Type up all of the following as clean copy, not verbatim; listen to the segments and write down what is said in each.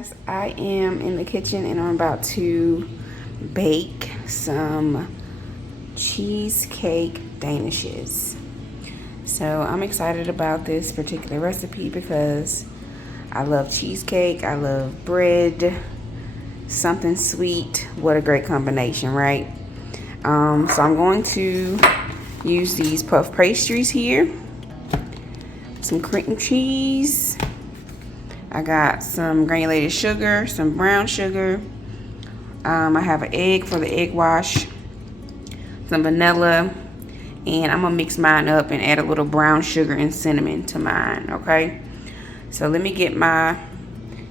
Guys, I am in the kitchen and I'm about to bake some cheesecake danishes. So I'm excited about this particular recipe because I love cheesecake, I love bread, something sweet. What a great combination, right? So I'm going to use these puff pastries here, some cream cheese. I got some granulated sugar, some brown sugar. I have an egg for the egg wash, some vanilla, and I'm gonna mix mine up and add a little brown sugar and cinnamon to mine, okay? So let me get my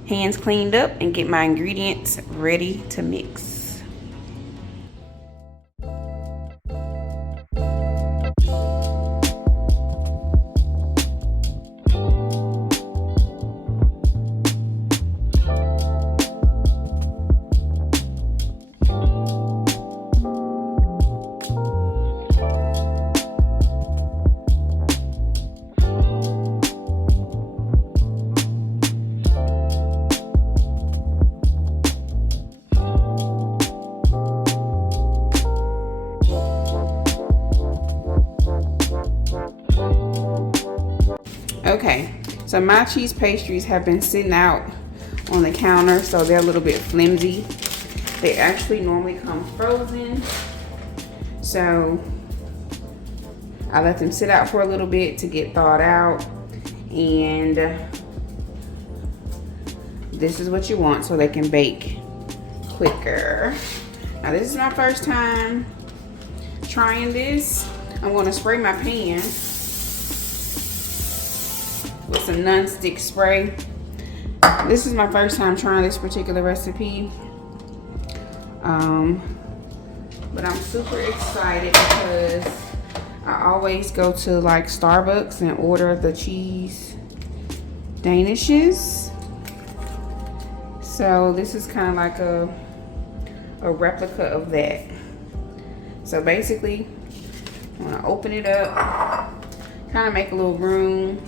hands cleaned up and get my ingredients ready to mix. Okay, so my cheese pastries have been sitting out on the counter, so they're a little bit flimsy. They actually normally come frozen, so I let them sit out for a little bit to get thawed out, and this is what you want so they can bake quicker. Now this is my first time trying this. I'm going to spray my pan with some non-stick spray. This is my first time trying this particular recipe, but I'm super excited because I always go to like Starbucks and order the cheese danishes. So this is kind of like a replica of that. So basically, I'm gonna open it up, kind of make a little room.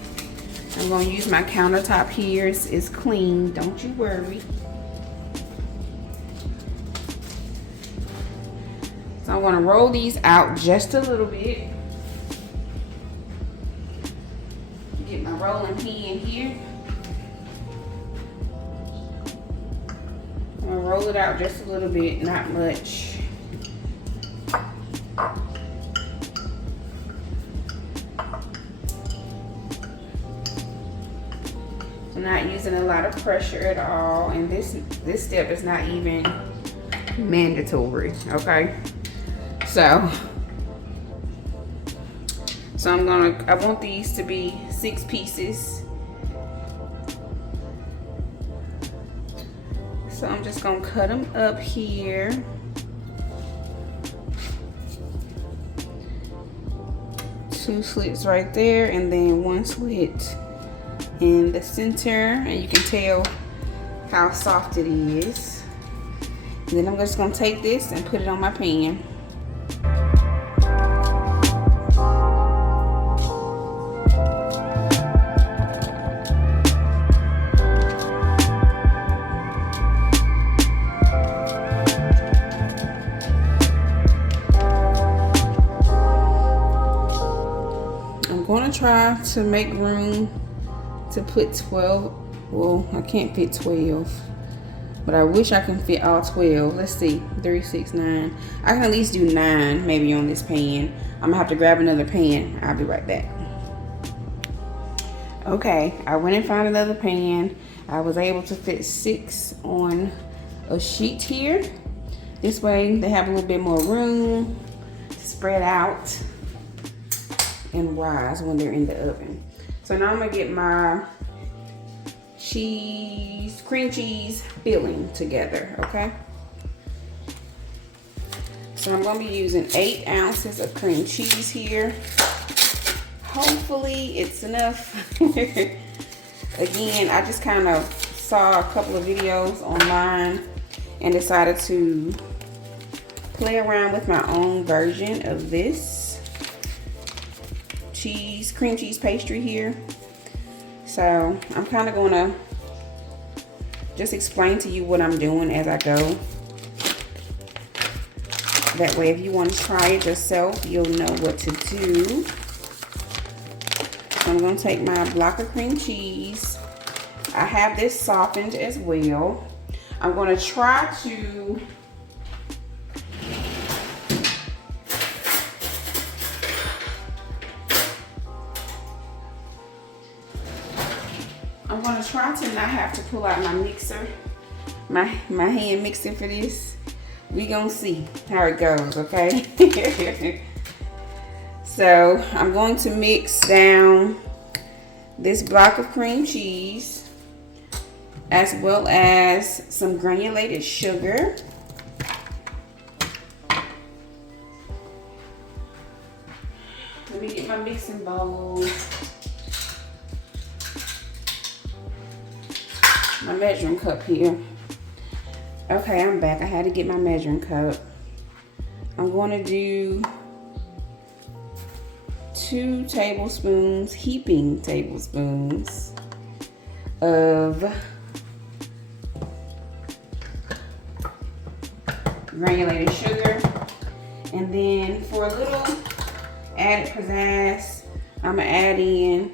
I'm going to use my countertop here. It's clean, don't you worry. So I'm going to roll these out just a little bit. Get my rolling pin here. I'm going to roll it out just a little bit, not much. Not using a lot of pressure at all, and this step is not even mandatory, okay? So I want these to be 6 pieces. So I'm just gonna cut them up here. Two slits right there, and then one slit in the center, and you can tell how soft it is. And then I'm just gonna take this and put it on my pan. I'm gonna try to make room to put 12, well, I can't fit 12, but I wish I can fit all 12. Let's see, 3, 6, 9. I can at least do 9 maybe on this pan. I'm gonna have to grab another pan. I'll be right back. Okay, I went and found another pan. I was able to fit 6 on a sheet here. This way they have a little bit more room to spread out and rise when they're in the oven. So now I'm gonna get my cream cheese filling together, okay? So I'm gonna be using 8 ounces of cream cheese here. Hopefully it's enough. Again, I just kind of saw a couple of videos online and decided to play around with my own version of this cream cheese pastry here. So I'm kind of going to just explain to you what I'm doing as I go. That way, if you want to try it yourself, you'll know what to do. So I'm going to take my block of cream cheese. I have this softened as well. I'm going to try to not have to pull out my mixer, my hand mixer for this. We gonna see how it goes, okay? So I'm going to mix down this block of cream cheese as well as some granulated sugar. Let me get my mixing bowl. My measuring cup here. Okay, I'm back. I had to get my measuring cup. I'm going to do 2 tablespoons, heaping tablespoons of granulated sugar. And then for a little added pizzazz, I'm going to add in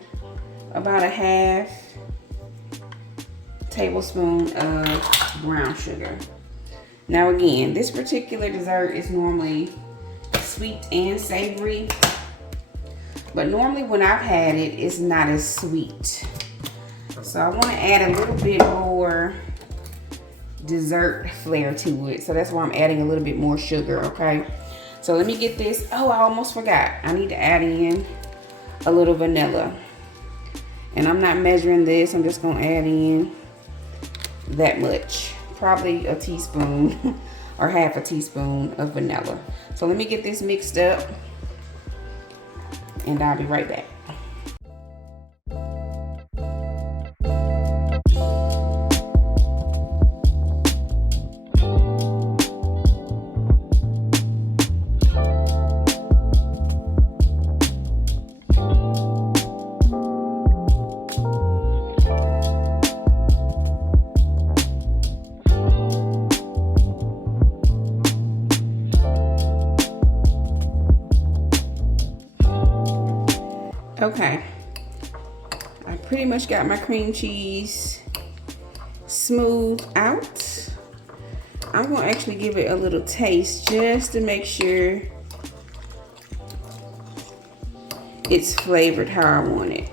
about a half tablespoon of brown sugar. Now again, this particular dessert is normally sweet and savory, but normally when I've had it, it's not as sweet. So I want to add a little bit more dessert flair to it. So that's why I'm adding a little bit more sugar, okay? So let me get this. Oh, I almost forgot. I need to add in a little vanilla. And I'm not measuring this. I'm just going to add in that much, probably a teaspoon or half a teaspoon of vanilla. So let me get this mixed up and I'll be right back. Okay, I pretty much got my cream cheese smooth out. I'm gonna actually give it a little taste just to make sure it's flavored how I want it.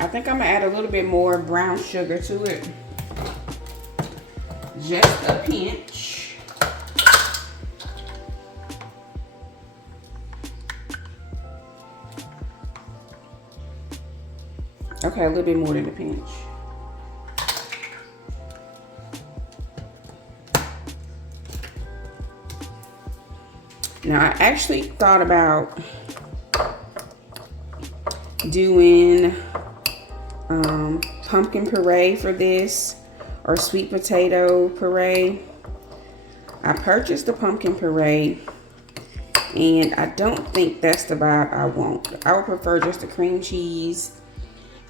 I think I'm gonna add a little bit more brown sugar to it. Just a pinch. Okay, a little bit more than a pinch. Now, I actually thought about doing pumpkin puree for this, or sweet potato puree. I purchased the pumpkin puree and I don't think that's the vibe I want. I would prefer just the cream cheese.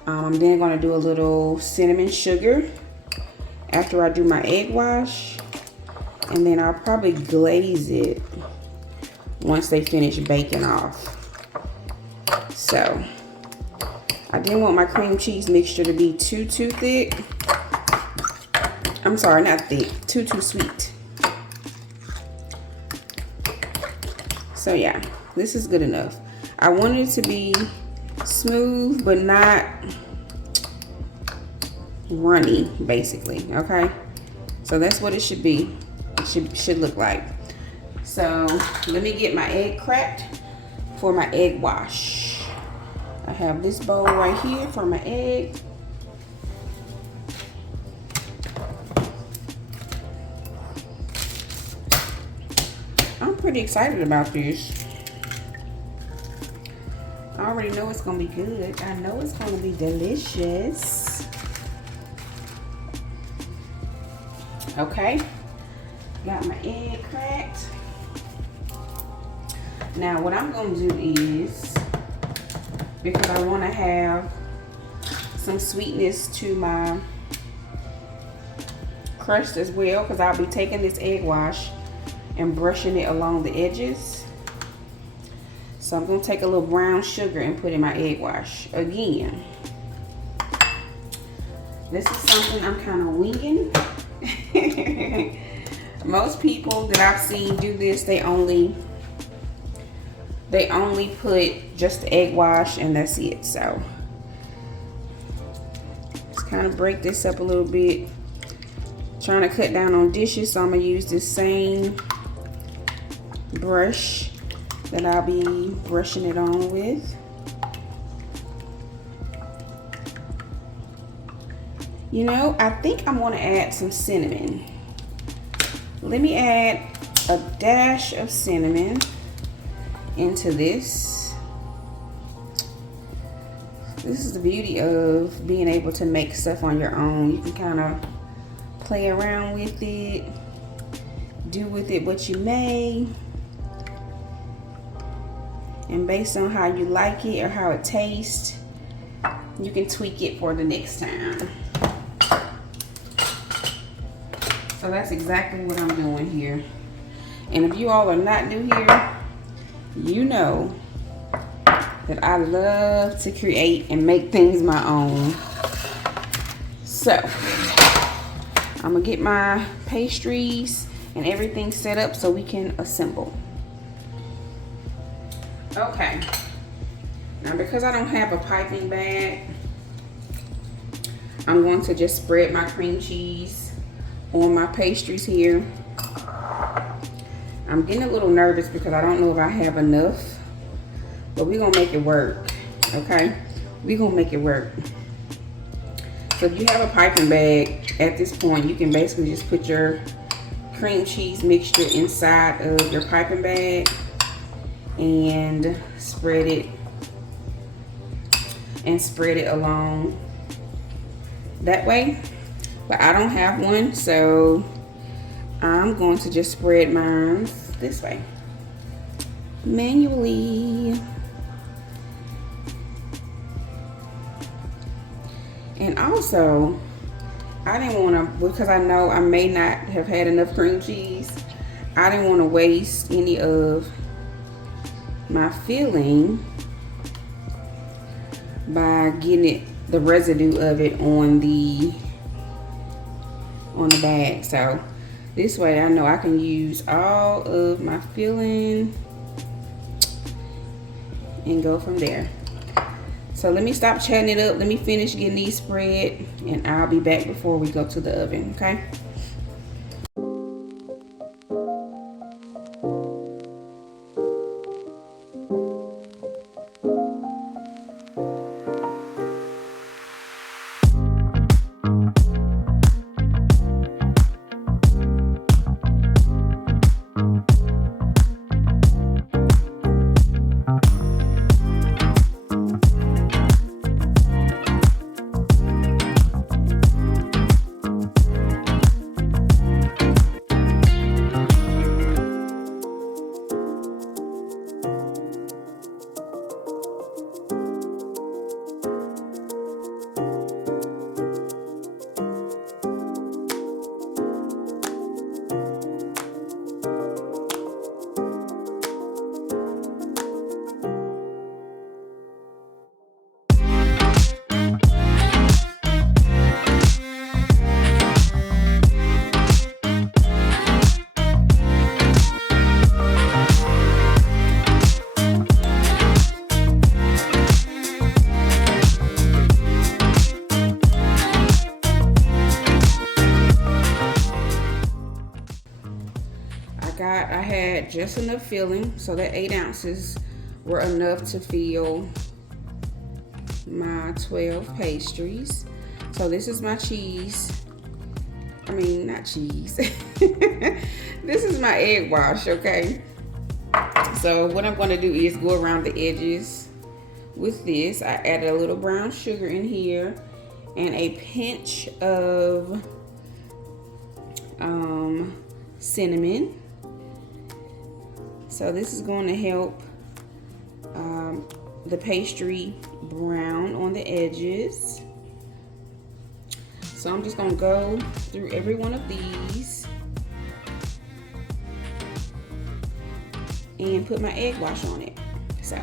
I'm then gonna do a little cinnamon sugar after I do my egg wash. And then I'll probably glaze it once they finish baking off. So I didn't want my cream cheese mixture to be too thick. I'm sorry, not thick, too sweet. So yeah, this is good enough. I want it to be smooth, but not runny, basically, okay? So that's what it should be. It should look like. So let me get my egg cracked for my egg wash. I have this bowl right here for my egg. I'm pretty excited about this. I already know it's gonna be good. I know it's gonna be delicious. Okay, got my egg cracked. Now what I'm going to do is, because I want to have some sweetness to my crust as well, because I'll be taking this egg wash and brushing it along the edges. So I'm going to take a little brown sugar and put in my egg wash. Again, this is something I'm kind of winging. Most people that I've seen do this, they only put just the egg wash and that's it. So let's kind of break this up a little bit. Trying to cut down on dishes, so I'm gonna use this same brush that I'll be brushing it on with. You know, I think I'm gonna add some cinnamon. Let me add a dash of cinnamon into this. This is the beauty of being able to make stuff on your own. You can kind of play around with it, do with it what you may, and based on how you like it or how it tastes, you can tweak it for the next time. So that's exactly what I'm doing here. And if you all are not new here, you know that I love to create and make things my own. So I'm gonna get my pastries and everything set up so we can assemble. Okay, now because I don't have a piping bag, I'm going to just spread my cream cheese on my pastries here. I'm getting a little nervous because I don't know if I have enough, but we're gonna make it work, okay? We're gonna make it work. So if you have a piping bag, at this point, you can basically just put your cream cheese mixture inside of your piping bag and spread it along that way. But I don't have one, so I'm going to just spread mine this way manually. And also, I didn't want to, because I know I may not have had enough cream cheese, I didn't want to waste any of my filling by getting the residue of it on the bag. So this way I know I can use all of my filling and go from there. So let me stop chatting it up. Let me finish getting these spread and I'll be back before we go to the oven, okay? I had just enough filling, so that 8 ounces were enough to fill my 12 pastries. So this is my cheese. I mean, not cheese. This is my egg wash, okay? So what I'm going to do is go around the edges with this. I added a little brown sugar in here and a pinch of cinnamon. So this is going to help the pastry brown on the edges. So I'm just going to go through every one of these and put my egg wash on it. So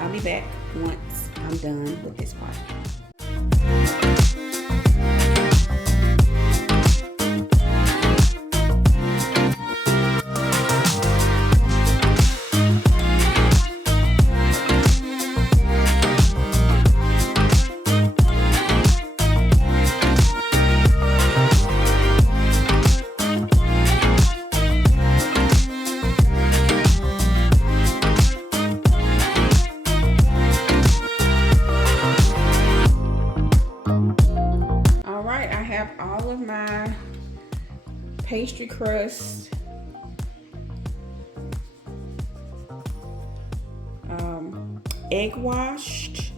I'll be back once I'm done with this part. All of my pastry crust egg washed.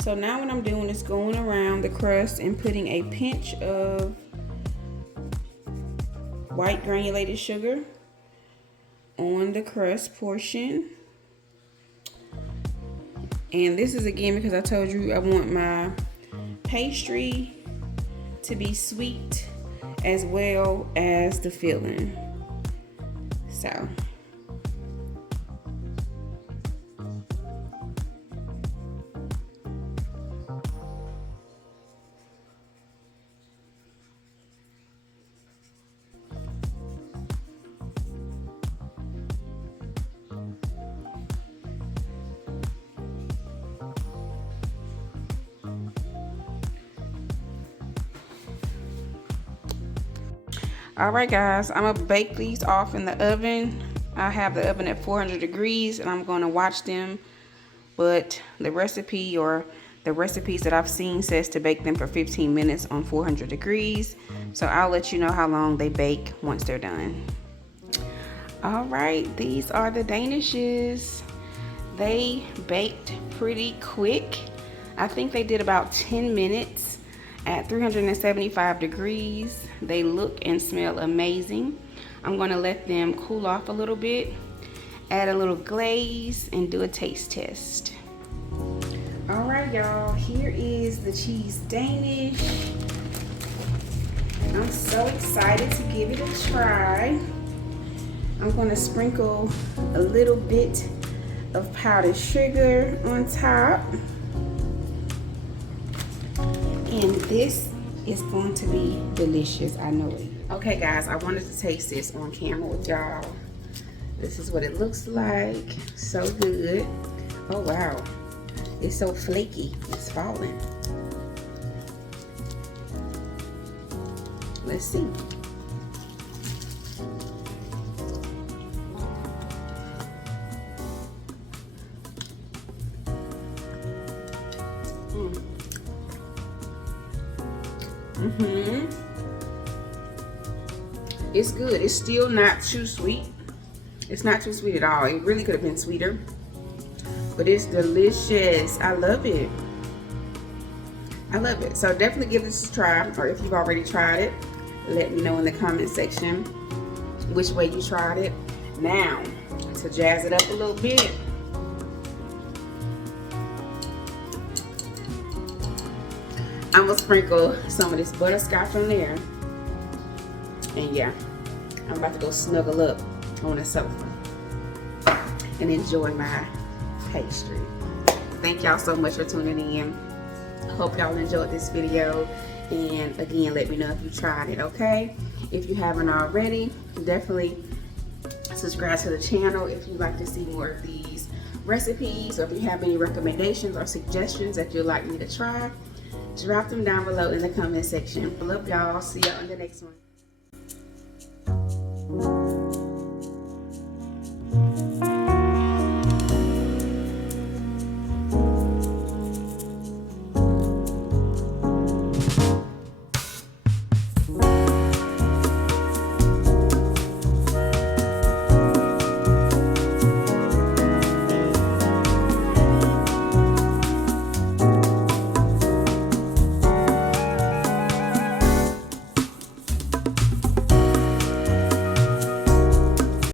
So now what I'm doing is going around the crust and putting a pinch of white granulated sugar on the crust portion. And this is again because I told you I want my pastry to be sweet as well as the filling. So all right guys, I'm gonna bake these off in the oven. I have the oven at 400 degrees and I'm gonna watch them, but the recipe or the recipes that I've seen says to bake them for 15 minutes on 400 degrees. So I'll let you know how long they bake once they're done. All right, these are the Danishes. They baked pretty quick. I think they did about 10 minutes at 375 degrees. They look and smell amazing. I'm gonna let them cool off a little bit, add a little glaze, and do a taste test. All right, y'all, here is the cheese Danish. I'm so excited to give it a try. I'm gonna sprinkle a little bit of powdered sugar on top. And this is going to be delicious, I know it. Okay guys, I wanted to taste this on camera with y'all. This is what it looks like. So good. Oh wow, it's so flaky, it's falling. Let's see. It's good. It's still not too sweet. It's not too sweet at all. It really could have been sweeter, but it's delicious. I love it. I love it. So definitely give this a try, or if you've already tried it, let me know in the comment section which way you tried it. Now, to jazz it up a little bit, I'm gonna sprinkle some of this butterscotch on there. And yeah, I'm about to go snuggle up on the sofa and enjoy my pastry. Thank y'all so much for tuning in. Hope y'all enjoyed this video. And again, let me know if you tried it, okay? If you haven't already, definitely subscribe to the channel if you'd like to see more of these recipes, or if you have any recommendations or suggestions that you'd like me to try, drop them down below in the comment section. I love y'all. See y'all in the next one.